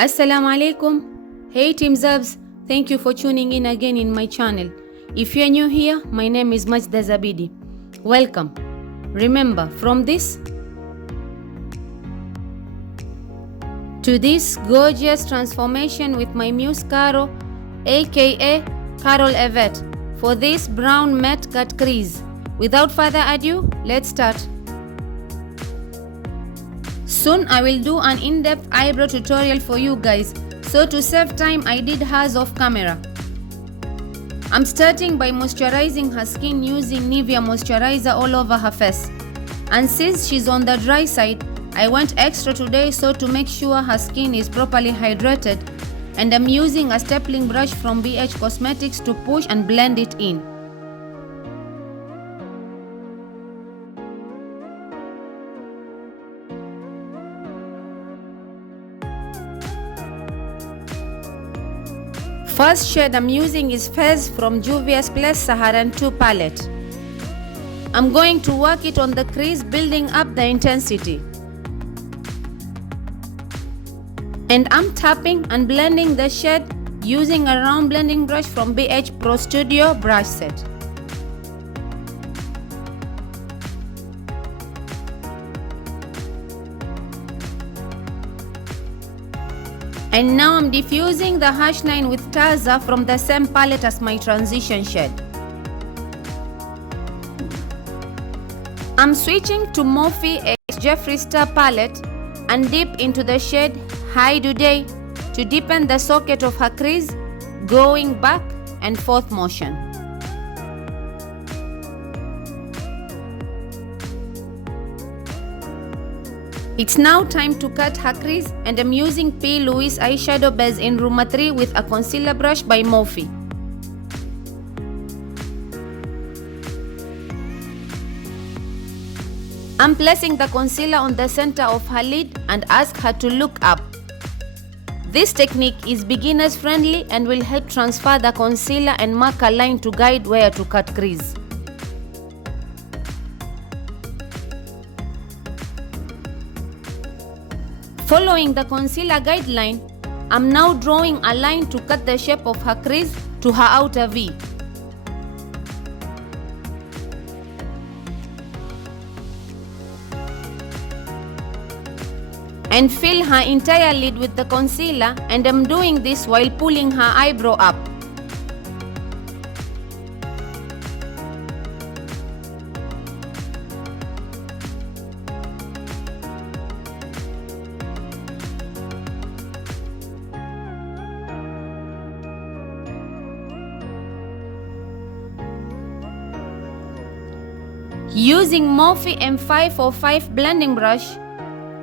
Assalamu alaikum. Hey TeamZabz, thank you for tuning in again in my channel. If you're new here, my name is Majda Zabz. Welcome. Remember, from this to this gorgeous transformation with my muse Caro, aka Carol Yvette, for this brown matte cut crease. Without further ado, let's start. Soon I will do an in-depth eyebrow tutorial for you guys, so to save time I did hers off camera. I'm starting by moisturizing her skin using Nivea moisturizer all over her face. And since she's on the dry side, I went extra today so to make sure her skin is properly hydrated, and I'm using a stapling brush from BH Cosmetics to push and blend it in. First shade I'm using is Fez from Juviasplace Saharan 2 palette. I'm going to work it on the crease, building up the intensity. And I'm tapping and blending the shade using a round blending brush from BH Pro Studio brush set. And now I'm diffusing the harsh line with Taza from the same palette as my transition shade. I'm switching to Morphe x Jeffery Star palette and dip into the shade Hudabeauty to deepen the socket of her crease, going back and forth motion. It's now time to cut her crease, and I'm using P. Louise eyeshadow base in Room 3 with a concealer brush by Morphe. I'm placing the concealer on the center of her lid and ask her to look up. This technique is beginners friendly and will help transfer the concealer and mark a line to guide where to cut crease. Following the concealer guideline, I'm now drawing a line to cut the shape of her crease to her outer V. And fill her entire lid with the concealer, and I'm doing this while pulling her eyebrow up. Using Morphe M505 blending brush,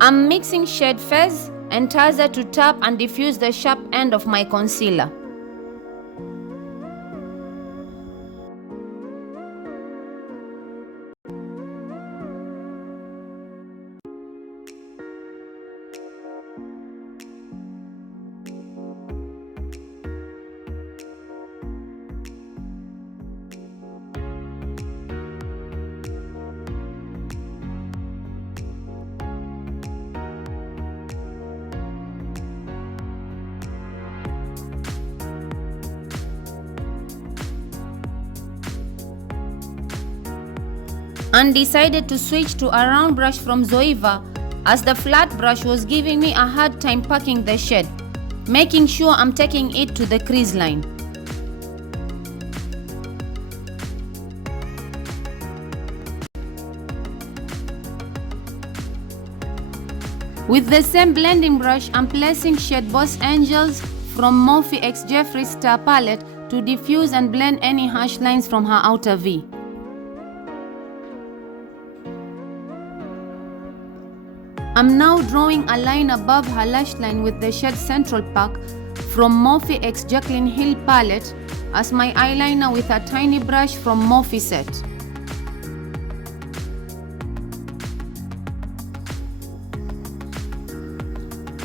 I'm mixing shade Fez and Taza to tap and diffuse the sharp end of my concealer. And decided to switch to a round brush from Zoeva, as the flat brush was giving me a hard time packing the shade, making sure I'm taking it to the crease line. With the same blending brush, I'm placing shade Boss Angels from Morphe x Jeffery Star palette to diffuse and blend any harsh lines from her outer V. I'm now drawing a line above her lash line with the shade Central Park from Morphe x Jacklyn Hill palette as my eyeliner with a tiny brush from Morphe set.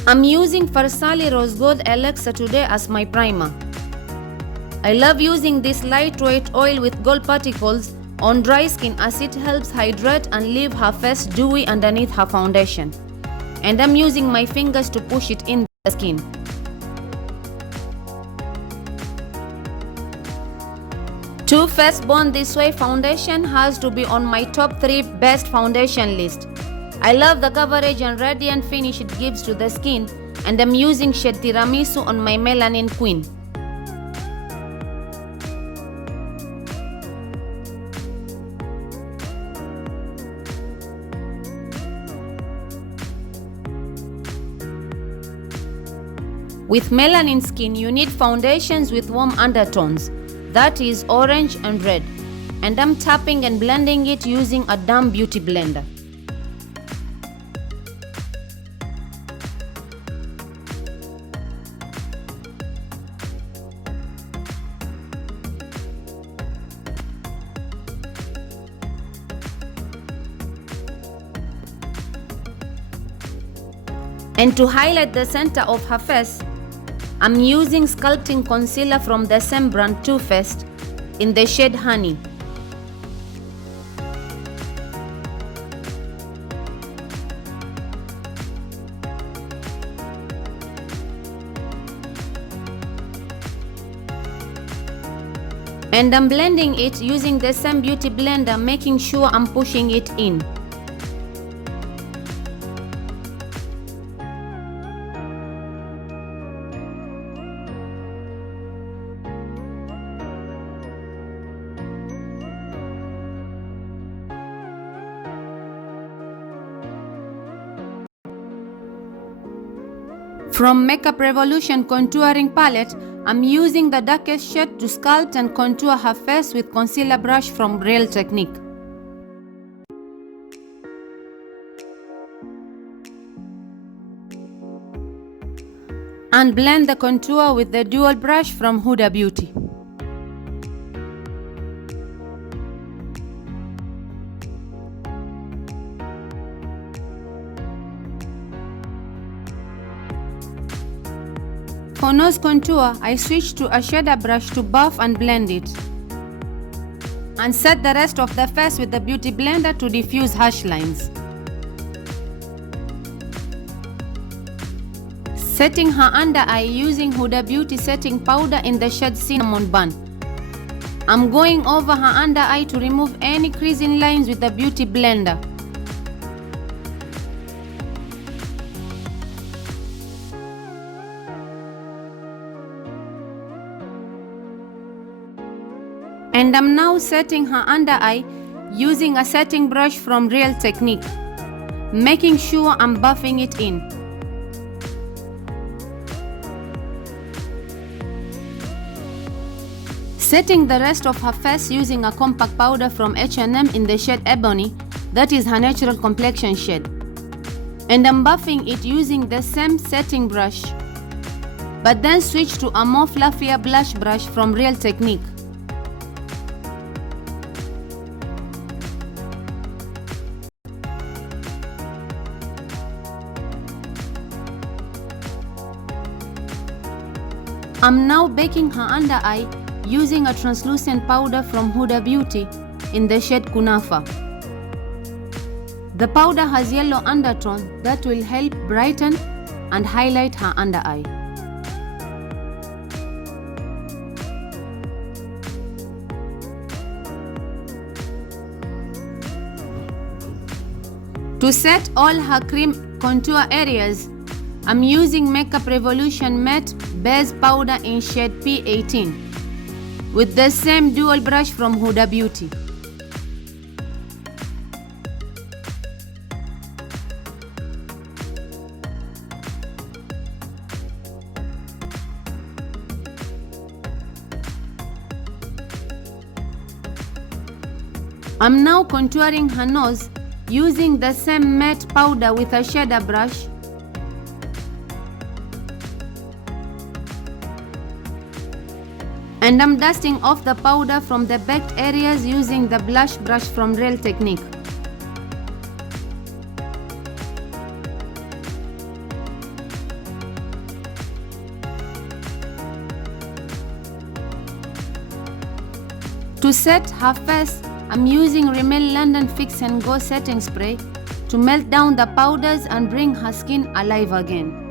I'm using Farsali Rose Gold Elixire today as my primer. I love using this lightweight oil with gold particles on dry skin as it helps hydrate and leave her face dewy underneath her foundation. And I'm using my fingers to push it in. the skin. Toofaced Born This Way foundation has to be on my top 3 best foundation list. I love the coverage and radiant finish it gives to the skin, and I'm using shade Tiramisu on my Melanin Queen. With melanin skin, you need foundations with warm undertones, that is orange and red, and I'm tapping and blending it using a damn beauty blender. And to highlight the center of her face, I'm using sculpting concealer from the same brand Toofaced in the shade Honey. And I'm blending it using the same beauty blender, making sure I'm pushing it in. From Makeup Revolution Contouring Palette, I'm using the darkest shade to sculpt and contour her face with concealer brush from Real Technique. And blend the contour with the dual brush from Hudabeauty. For nose contour, I switch to a shader brush to buff and blend it. And set the rest of the face with the beauty blender to diffuse harsh lines. Setting her under eye using Hudabeauty setting powder in the shade Cinnamon Bun. I'm going over her under eye to remove any creasing lines with the beauty blender. And I'm now setting her under eye using a setting brush from Real Technique, making sure I'm buffing it in. Setting the rest of her face using a compact powder from H&M in the shade Ebony, that is her natural complexion shade. And I'm buffing it using the same setting brush, but then switch to a more fluffier blush brush from Real Technique. I'm now baking her under eye using a translucent powder from Hudabeauty in the shade Kunafa. The powder has yellow undertone that will help brighten and highlight her under eye. To set all her cream contour areas, I'm using Makeup Revolution Matte Base Powder in shade P18 with the same dual brush from Hudabeauty. I'm now contouring her nose using the same matte powder with a shader brush. And I'm dusting off the powder from the baked areas using the blush brush from Real Technique. To set her face, I'm using Rimmellondon Fix and Go setting spray to melt down the powders and bring her skin alive again.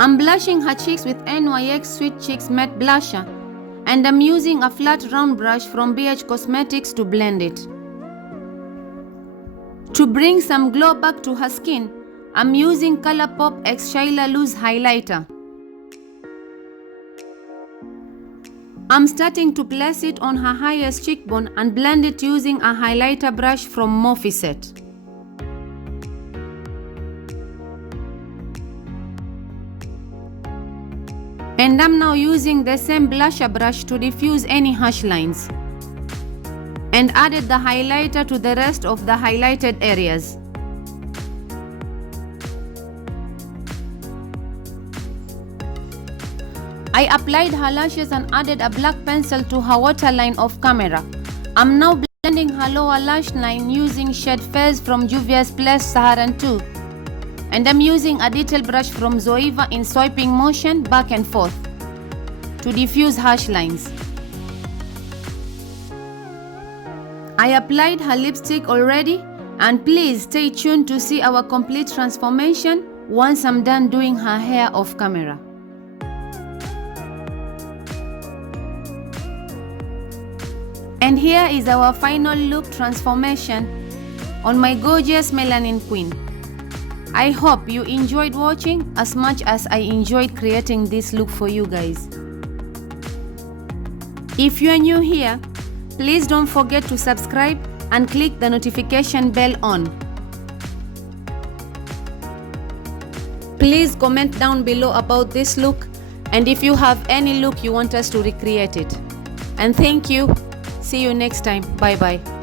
I'm blushing her cheeks with NYX Sweet Cheeks Matte Blusher, and I'm using a flat round brush from BH Cosmetics to blend it. To bring some glow back to her skin, I'm using Colourpop X Shayla Loose Highlighter. I'm starting to place it on her highest cheekbone and blend it using a highlighter brush from Morphe set. And I'm now using the same blusher brush to diffuse any harsh lines. And added the highlighter to the rest of the highlighted areas. I applied her lashes and added a black pencil to her waterline off camera. I'm now blending her lower lash line using shade Fez from Juviasplace Saharan 2. And I'm using a detail brush from Zoeva in swiping motion back and forth to diffuse harsh lines. I applied her lipstick already, and please stay tuned to see our complete transformation once I'm done doing her hair off camera. And here is our final look transformation on my gorgeous Melanin Queen. I hope you enjoyed watching as much as I enjoyed creating this look for you guys. If you are new here, please don't forget to subscribe and click the notification bell on. Please comment down below about this look and if you have any look you want us to recreate it. And thank you. See you next time. Bye bye.